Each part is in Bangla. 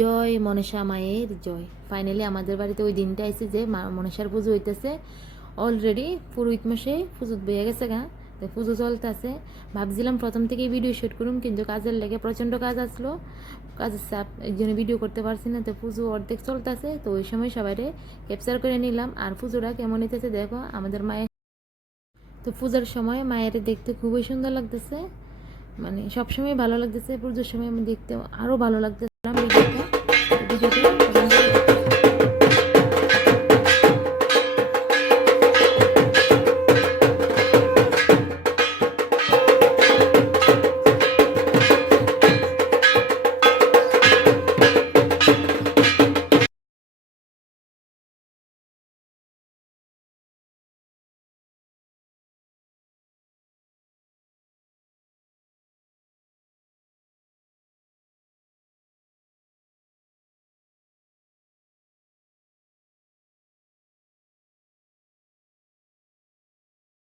জয় মনসা মায়ের জয়। ফাইনালি আমাদের বাড়িতে ওই দিনটা এসে যে মনসার পুজো হইতেছে। অলরেডি পুরোহিত মাসে পুজো বেয়ে গেছে গা। তো পুজো চলতেছে। ভাবছিলাম প্রথম থেকেই ভিডিও শ্যুট করুম, কিন্তু কাজের লেগে প্রচণ্ড কাজ আসলো। কাজের চাপ, একজনে ভিডিও করতে পারছি না, তো পুজো অর্ধেক চলতেছে। তো ওই সময় সবাইরে ক্যাপচার করে নিলাম। আর পুজোটা কেমন হইতেছে দেখো, আমাদের মায়ের তো পূজার সময় মায়ের দেখতে খুবই সুন্দর লাগতেছে। মানে সবসময় ভালো লাগতেছে, পুজোর সময় আমি দেখতে আরও ভালো লাগতেছে। ভিডিওটা ভিডিওটা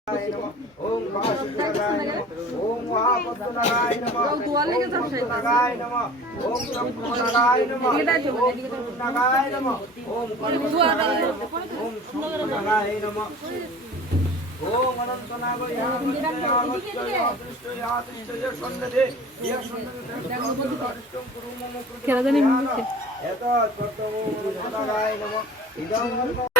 ओम महाशुक्राय नमः ओम महापद्मनाराय नमः ओम कुमाराय नमः ओम कुमाराय नमः ओम कुमाराय नमः ओम कुमाराय नमः ओम कुमाराय नमः ओम अनंतनाग यह अदृष्ट यह अदृष्ट यह सन्दे यह सन्दे अदृष्टम कुरु मम कृत यत कर्तवो नमः इदं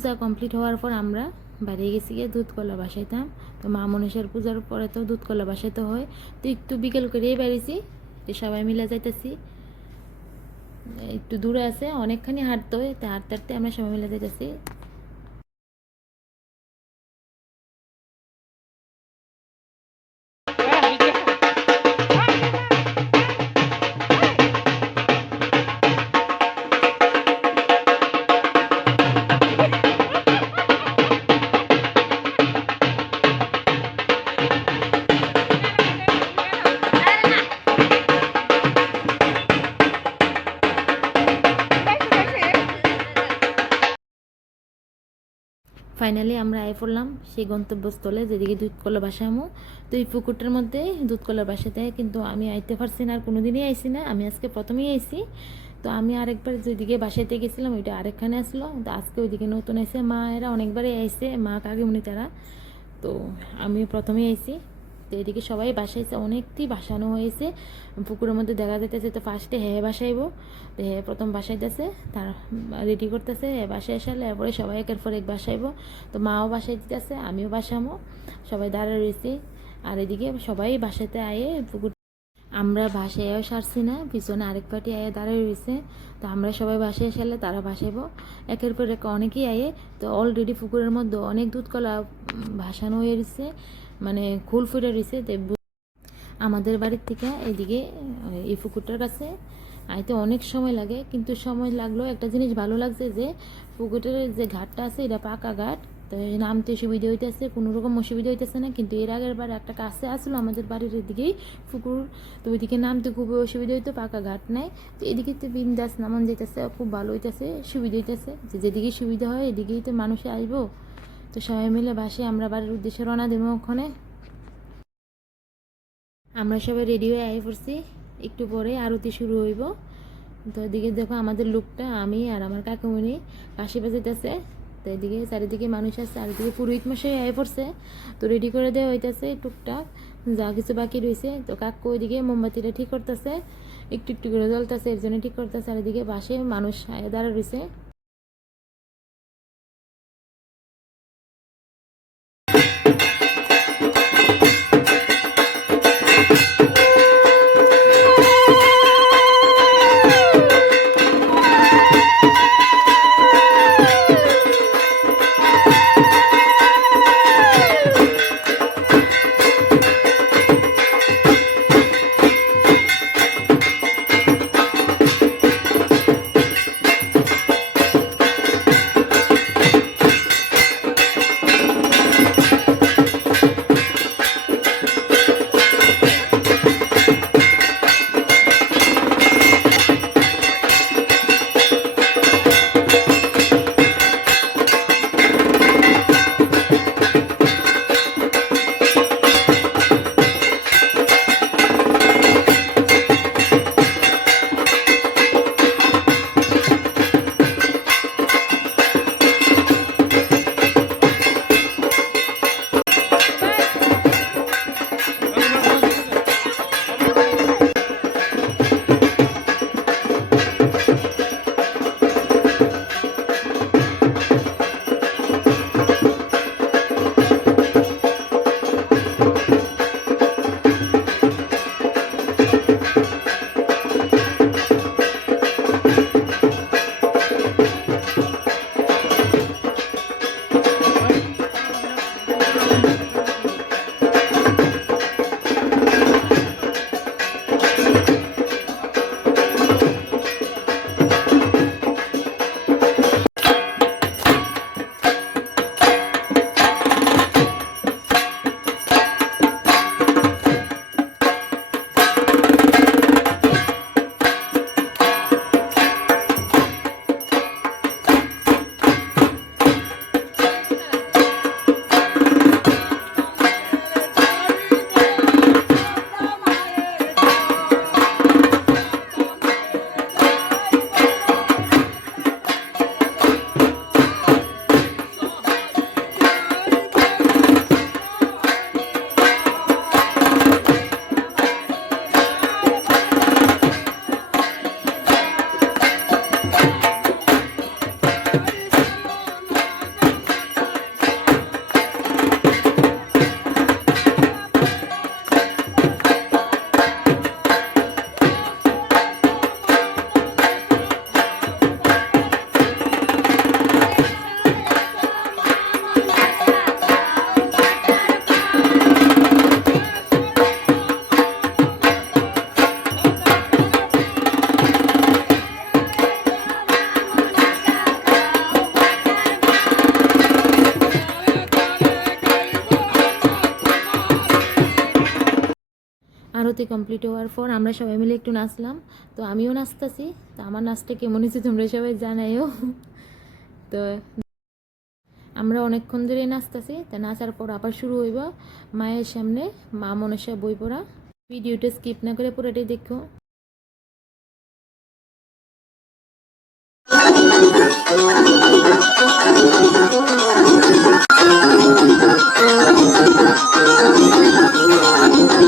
পূজা কমপ্লিট হওয়ার পর আমরা বাড়ি গেছি গিয়ে দুধ কলা বাসাইতাম তো মা মনীষার পূজার পরে তো দুধ কলা বাসাইতে হয়। তো একটু বিকেল করেই বাড়িছি, তো সবাই মিলে যাইতেছি। একটু দূরে আছে, অনেকখানি হাঁটতে হয়, তো হাঁটতে হাঁটতে আমরা সবাই মিলে যাইতেছি। ফাইনালি আমরা আয় পড়লাম সেই গন্তব্যস্থলে যেদিকে দুধকলা বাসামো তো এই পুকুরটার মধ্যে দুধকলার বাসাতে কিন্তু আমি আইতে পারছি না, আর কোনো দিনই আইসি না। আমি আজকে প্রথমেই আইসি তো আমি আরেকবার যেদিকে বাসাইতে গেছিলাম, ওইটা আরেকখানে আসলো। তো আজকে ওইদিকে নতুন আইসে মা এরা অনেকবারই আইসে মা কাকিমুনি তারা। তো আমি প্রথমেই আইসি তো এদিকে সবাই বাসাইছে অনেকটি বাসানো হয়েছে। পুকুরের মধ্যে দেখা যাইতেছে তো ফার্স্টে হ্যাঁ বাসাইব। তো হ্যাঁ প্রথম বাসাইতেছে, তার রেডি করতেছে হ্যাঁ বাসায় আসালে এরপরে সবাই একের পর এক বাসাইব। তো মাও বাসাই দিতেছে, আমিও বাসামো, সবাই দাঁড়া রয়েছি। আর এদিকে সবাই বাসাতে আয়ে পুকুর আমরা বাসায়ও সারছি না, পিছনে আরেক পার্টি আয়ে দাঁড়ায় রয়েছে। তো আমরা সবাই বাসায় এসালে তারা বাসাইব। একের পর এক অনেকেই আয়ে। তো অলরেডি পুকুরের মধ্যে অনেক দুধ কলা ভাসানো হয়ে রয়েছে। মানে খুল ফুটে রয়েছে আমাদের বাড়ির থেকে এদিকে এই পুকুরটার কাছে আইতে অনেক সময় লাগে, কিন্তু সময় লাগল একটা জিনিস ভালো লাগছে যে পুকুরের যে ঘাটটা আছে, এটা পাকা ঘাট, তো নামতে সুবিধা হইতেছে, কোনো রকম অসুবিধা হইতেছে না, কিন্তু এর আগের বার একটা কাছে আসলো আমাদের বাড়ির এদিকেই পুকুর, তো ওইদিকে নামতে খুবই অসুবিধা হইতো, পাকা ঘাট নাই, তো এদিকে তো বিন্দাস নামান যেতেছে খুব ভালো হইতেছে, সুবিধা হইতেছে, যে যেদিকে সুবিধা হয়, এদিকেই তো মানুষে আইবো। তো সবাই মিলে বাসে আমরা বাড়ির উদ্দেশ্যে রওনা দেবো ওখানে। আমরা সবাই রেডি হয়ে আই পড়ছি, একটু পরে আরতি শুরু হইব। তো এদিকে দেখো আমাদের লোকটা, আমি আর আমার কাকুমণি কাশি বাজাইতেছে তো এদিকে চারিদিকে মানুষ আছে আর এদিকে পুরোহিত মশাই আয় পড়ছে। তো রেডি করে দেওয়া হইতেছে টুকটাক, যা কিছু বাকি রয়েছে তো কাকু ওইদিকে মোমবাতিটা ঠিক করতেছে, একটু একটু করে জ্বলতেছে, এর জন্য ঠিক করতেছে। আর এদিকে বাসে মানুষ দাঁড়া রয়েছে আরতি কমপ্লিট হওয়ার পর আমরা সবাই মিলে একটু নাচলাম। তো আমিও নাচতেছি, তো আমার নাচটা কেমন হয়েছে তোমরা সবাই জানাইও তো আমরা অনেকক্ষণ ধরে নাচতেছি, তা নাচার পর আবার শুরু হইব মায়ের সামনে, মা মনসা বই পড়া। ভিডিওটা স্কিপ না করে পুরোটাই দেখো। এ খাইবি নি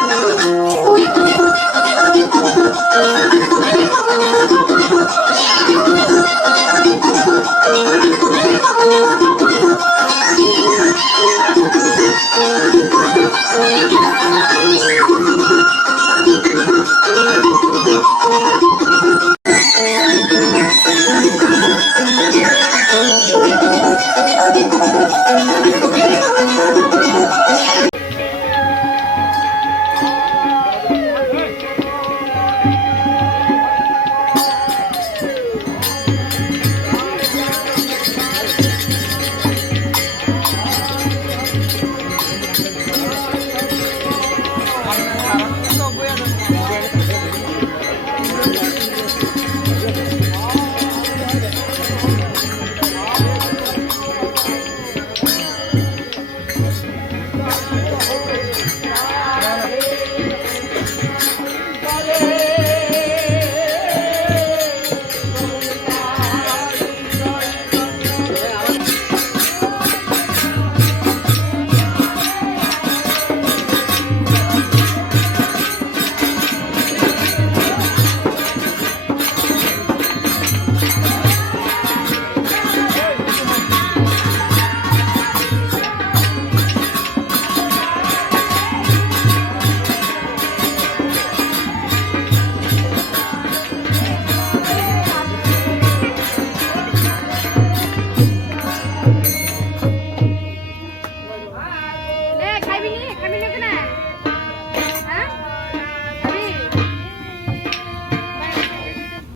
খাইবি